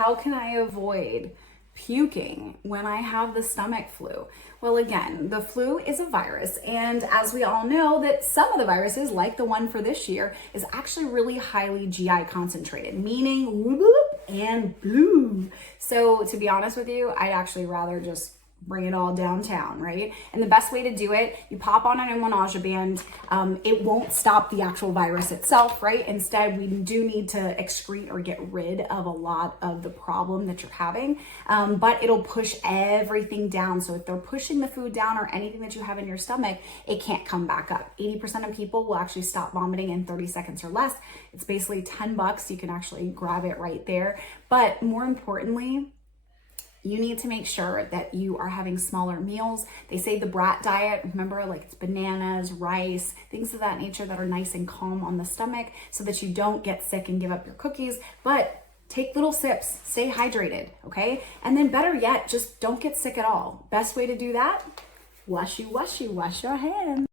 how can I avoid puking when I have the stomach flu? Well, again, the flu is a virus, and as we all know, that some of the viruses, like the one for this year, is actually really highly GI concentrated, meaning whoop and blue. So to be honest with you, I'd actually rather just bring it all downtown, right? And the best way to do it, you pop on an Immunogen. It won't stop the actual virus itself, right? Instead, we do need to excrete or get rid of a lot of the problem that you're having, but it'll push everything down. So if they're pushing the food down or anything that you have in your stomach, it can't come back up. 80% of people will actually stop vomiting in 30 seconds or less. It's basically $10. You can actually grab it right there. But more importantly, you need to make sure that you are having smaller meals. They say the brat diet, remember, like it's bananas, rice, things of that nature that are nice and calm on the stomach so that you don't get sick and give up your cookies. But take little sips, stay hydrated, okay? And then better yet, just don't get sick at all. Best way to do that, wash your hands.